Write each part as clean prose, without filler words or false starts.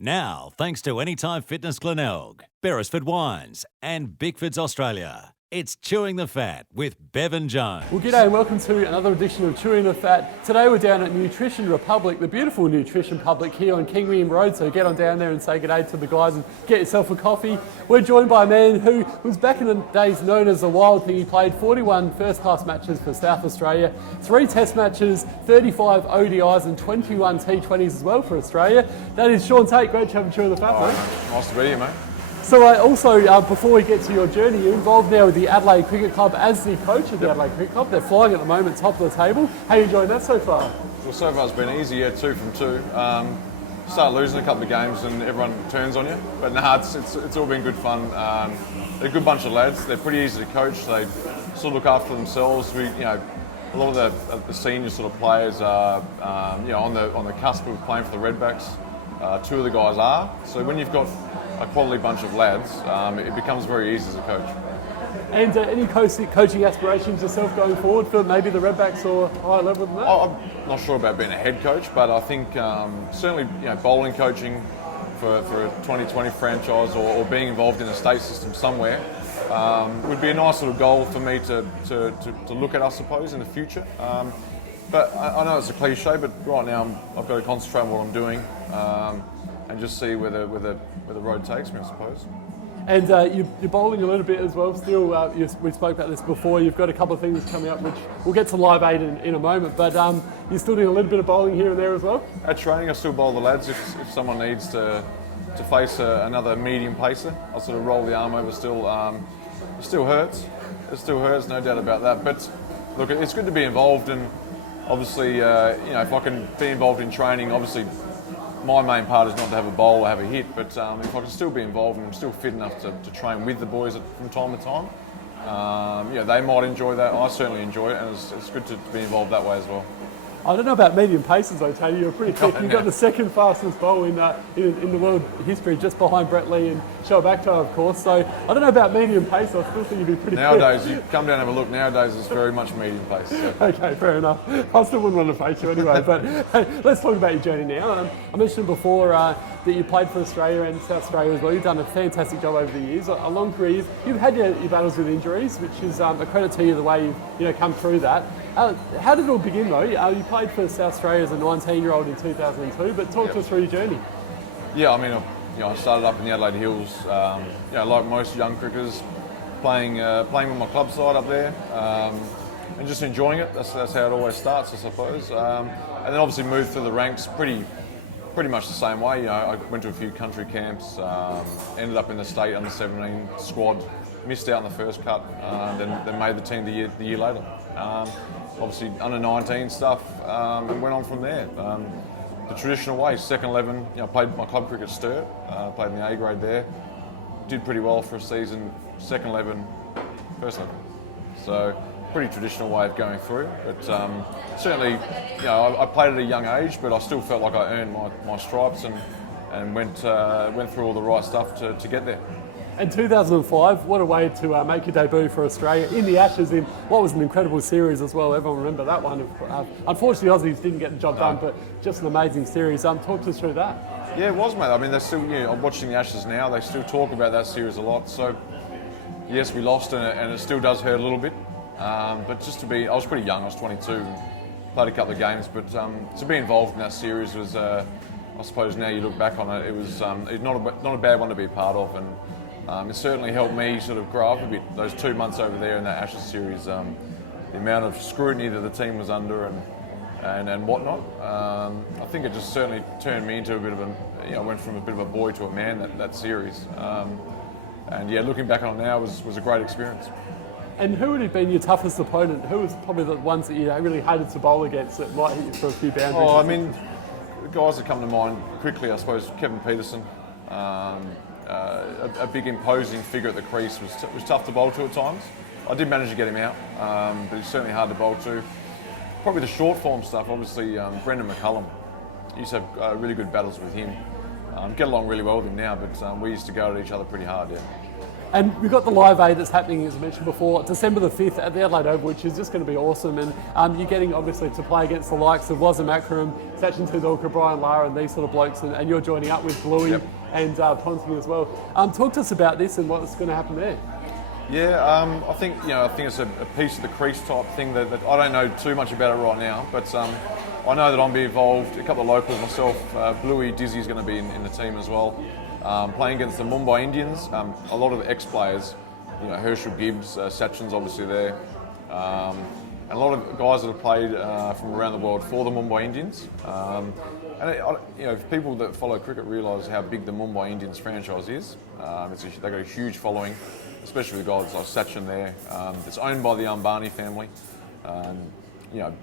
Now, thanks to Anytime Fitness Glenelg, Beresford Wines and Bickford's Australia. It's Chewing the Fat with Bevan Jones. Well, g'day and welcome to another edition of Chewing the Fat. Today we're down at Nutrition Republic, the beautiful Nutrition Republic here on King William Road. So get on down there and say g'day to the guys and get yourself a coffee. We're joined by a man who was back in the days known as the Wild Thing. He played 41 first-class matches for South Australia, 3 Test matches, 35 ODIs and 21 T20s as well for Australia. That is Shaun Tait. Great to have you Chewing the Fat, mate. Nice to be here, mate. So also, before we get to your journey, you're involved now with the Adelaide Cricket Club as the coach of the Adelaide Cricket Club. They're flying at the moment, top of the table. How are you enjoying that so far? Well, so far it's been easy, 2 from 2. Start losing a couple of games and everyone turns on you. But it's all been good fun. They're a good bunch of lads. They're pretty easy to coach. They sort of look after themselves. A lot of the senior sort of players are on the cusp of playing for the Redbacks. 2 of the guys are. So when you've got a quality bunch of lads, it becomes very easy as a coach. And any coaching aspirations yourself going forward for maybe the Redbacks or higher level than that? I'm not sure about being a head coach, but I think certainly bowling coaching for a 2020 franchise or being involved in a state system somewhere would be a nice sort of goal for me to look at, I suppose, in the future. But I know it's a cliche, but right now I've got to concentrate on what I'm doing and just see where the road takes me, I suppose. And you're bowling a little bit as well still. We spoke about this before. You've got a couple of things coming up, which we'll get to Live 8 in a moment. But you're still doing a little bit of bowling here and there as well? At training, I still bowl the lads. If someone needs to face another medium pacer, I'll sort of roll the arm over still. It still hurts. It still hurts, no doubt about that. But look, it's good to be involved, and obviously, if I can be involved in training, obviously my main part is not to have a bowl or have a hit, but if I can still be involved and I'm still fit enough to train with the boys from time to time, they might enjoy that. I certainly enjoy it, and it's good to be involved that way as well. I don't know about medium paces though, Tony. You're pretty quick. You've got the second fastest bowl in the world history, just behind Brett Lee and Shoaib Akhtar, of course. So I don't know about medium pace. I still think you'd be pretty Nowadays, quick. you come down and have a look. Nowadays, it's very much medium pace. So. Okay, fair enough. I still wouldn't want to face you anyway. But hey, let's talk about your journey now. I mentioned before that you played for Australia and South Australia as well. You've done a fantastic job over the years, a long career. You've had your battles with injuries, which is a credit to you the way you've come through that. How did it all begin though? You played for South Australia as a 19-year-old in 2002, but talk to us through your journey. Yeah, I mean, I started up in the Adelaide Hills, like most young cricketers, playing with my club side up there, and just enjoying it. That's how it always starts, I suppose. And then obviously moved through the ranks pretty much the same way. I went to a few country camps, ended up in the state under 17 squad, missed out on the first cut, then made the team the year later. Obviously under 19 stuff, and went on from there. The traditional way, second 11. Played my club cricket Sturt, played in the A grade there. Did pretty well for a season. Second 11, first 11. So pretty traditional way of going through. But certainly, I played at a young age, but I still felt like I earned my stripes and went through all the right stuff to get there. In 2005, what a way to make your debut for Australia in the Ashes in what was an incredible series as well. Everyone remember that one. Unfortunately, Aussies didn't get the job done, but just an amazing series. Talk to us through that. Yeah, it was, mate. I mean, they're still, I'm watching the Ashes now. They still talk about that series a lot. So, yes, we lost, and it still does hurt a little bit. But just I was pretty young. I was 22, played a couple of games, but to be involved in that series was, I suppose now you look back on it, it was not a bad one to be a part of, and it certainly helped me sort of grow up a bit. Those 2 months over there in that Ashes series, the amount of scrutiny that the team was under and whatnot, I think it just certainly turned me into a bit of went from a bit of a boy to a man that series. And yeah, looking back on it now was a great experience. And who would have been your toughest opponent? Who was probably the ones that you really hated to bowl against that might hit you for a few boundaries? Oh, I mean, the guys that come to mind quickly, I suppose, Kevin Peterson. A big imposing figure at the crease was tough to bowl to at times. I did manage to get him out, but he's certainly hard to bowl to. Probably the short form stuff, obviously Brendan McCullum. Used to have really good battles with him. Get along really well with him now, but we used to go at each other pretty hard, yeah. And we've got the Live Aid that's happening, as I mentioned before, December the 5th at the Adelaide Oval, which is just going to be awesome. And you're getting, obviously, to play against the likes of Wazza Makram, Sachin Tendulkar, Brian Lara, and these sort of blokes. And you're joining up with Bluey and Ponting as well. Talk to us about this and what's going to happen there. Yeah, I think it's a piece of the crease type thing that I don't know too much about it right now, but I know that I'm being involved. A couple of locals myself, Bluey Dizzy's going to be in the team as well. Playing against the Mumbai Indians, a lot of ex-players, Herschel Gibbs, Sachin's obviously there, and a lot of guys that have played from around the world for the Mumbai Indians. If people that follow cricket realise how big the Mumbai Indians franchise is, they've got a huge following, especially with guys like Sachin there. It's owned by the Ambani family,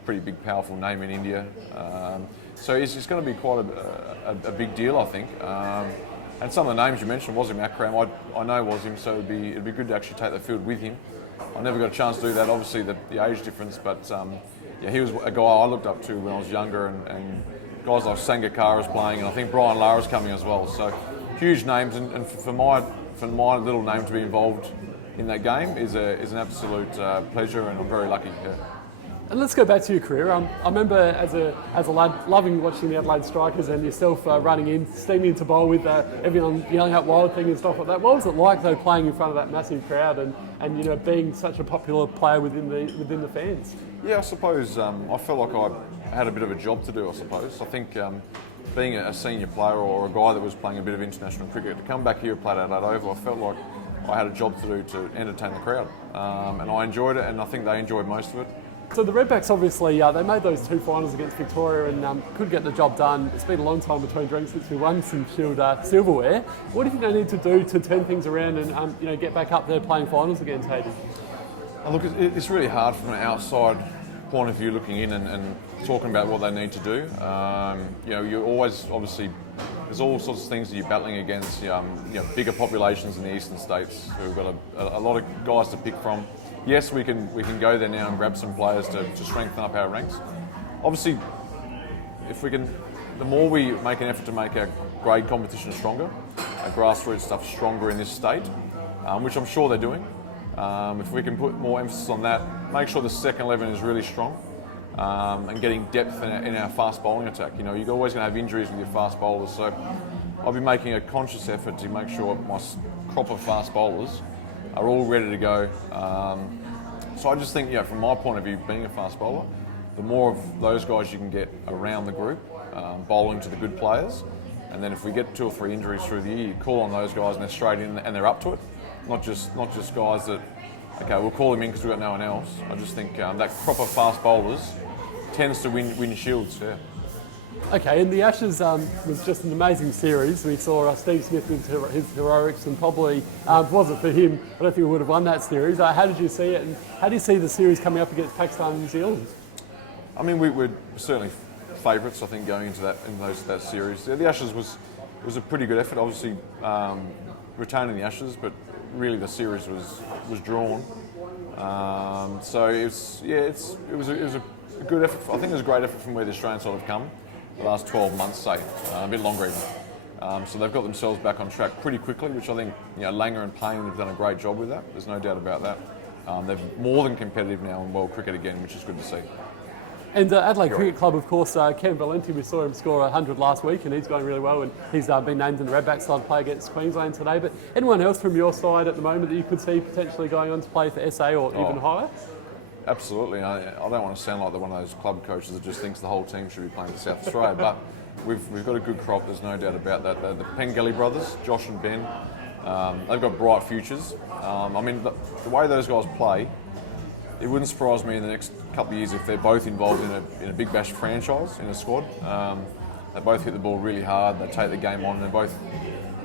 pretty big, powerful name in India. So it's going to be quite a big deal, I think. And some of the names you mentioned, Wazim Akram, I know Wazim, so it'd be good to actually take the field with him. I never got a chance to do that, obviously the age difference, but he was a guy I looked up to when I was younger, and guys like Sangakkara's playing, and I think Brian Lara's coming as well. So huge names, and for my little name to be involved in that game is an absolute pleasure, and I'm very lucky. Yeah. And let's go back to your career. I remember as a lad loving watching the Adelaide Strikers and yourself running in, steaming into bowl with everyone yelling out Wild Thing and stuff like that. What was it like though, playing in front of that massive crowd and being such a popular player within the fans? Yeah, I suppose I felt like I had a bit of a job to do. I suppose I think being a senior player or a guy that was playing a bit of international cricket, to come back here and play at Adelaide Oval, I felt like I had a job to do to entertain the crowd, and I enjoyed it, and I think they enjoyed most of it. So the Redbacks obviously, they made those 2 finals against Victoria and could get the job done. It's been a long time between drinks since we won some Shield silverware. What do you think they need to do to turn things around and get back up there playing finals again, Tait? Look, it's really hard from an outside point of view looking in and talking about what they need to do. You're always, obviously, there's all sorts of things that you're battling against, bigger populations in the eastern states who've got a lot of guys to pick from. Yes, we can go there now and grab some players to strengthen up our ranks. Obviously, the more we make an effort to make our grade competition stronger, our grassroots stuff stronger in this state, which I'm sure they're doing. If we can put more emphasis on that, make sure the second 11 is really strong, and getting depth in our fast bowling attack. You're always going to have injuries with your fast bowlers, so I'll be making a conscious effort to make sure my crop of fast bowlers are all ready to go. So I just think, from my point of view, being a fast bowler, the more of those guys you can get around the group, bowling to the good players, and then if we get 2 or 3 injuries through the year, you call on those guys and they're straight in and they're up to it. Not just guys that, okay, we'll call them in because we've got no one else. I just think that crop of fast bowlers tends to win shields. Yeah. Okay, and the Ashes was just an amazing series. We saw Steve Smith with his heroics, and probably, if it wasn't for him, I don't think we would have won that series. How did you see it, and how do you see the series coming up against Pakistan and New Zealand? I mean, we're certainly favourites, I think, going into that series. The Ashes was a pretty good effort. Obviously, retaining the Ashes, but really the series was drawn. So it was a good effort. I think it was a great effort from where the Australian side have come the last 12 months, say, a bit longer even. So they've got themselves back on track pretty quickly, which I think Langer and Payne have done a great job with that. There's no doubt about that. They're more than competitive now in world cricket again, which is good to see. And Adelaide Cricket Club, of course, Ken Valenti, we saw him score 100 last week, and he's going really well, and he's been named in the Redback side to play against Queensland today. But anyone else from your side at the moment that you could see potentially going on to play for SA or even higher? Absolutely. I don't want to sound like one of those club coaches that just thinks the whole team should be playing for South Australia, but we've got a good crop, there's no doubt about that. The Pengelly brothers, Josh and Ben, they've got bright futures. I mean, the way those guys play, it wouldn't surprise me in the next couple of years if they're both involved in a Big Bash franchise, in a squad. They both hit the ball really hard, they take the game on, they're both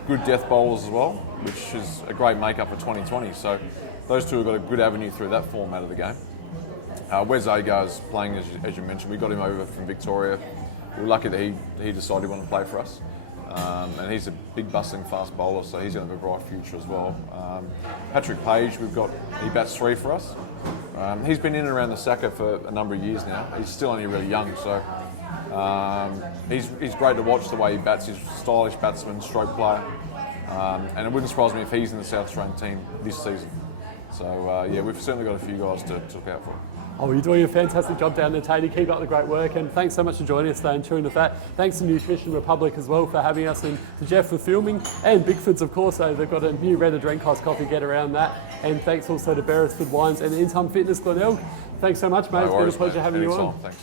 good death bowlers as well, which is a great make-up for 2020. So those two have got a good avenue through that format of the game. Wes Agar's playing, as you mentioned. We got him over from Victoria. We're lucky that he decided he wanted to play for us. And he's a big bustling fast bowler, so he's going to have a bright future as well. Patrick Page, he bats 3 for us. He's been in and around the Saka for a number of years now. He's still only really young, so he's great to watch the way he bats. He's a stylish batsman, stroke player. And it wouldn't surprise me if he's in the South Australian team this season. So yeah, we've certainly got a few guys to look out for. Oh, you're doing a fantastic job down there, Tatey. Keep up the great work, and thanks so much for joining us today and Chewing the Fat. Thanks to Nutrition Republic as well for having us, and to Jeff for filming, and Bigford's of course. So they've got a new Red Adrenkos coffee, get around that. And thanks also to Beresford Wines and In Time Fitness Glenelg. Thanks so much, mate. It's been a pleasure having you on. Thanks.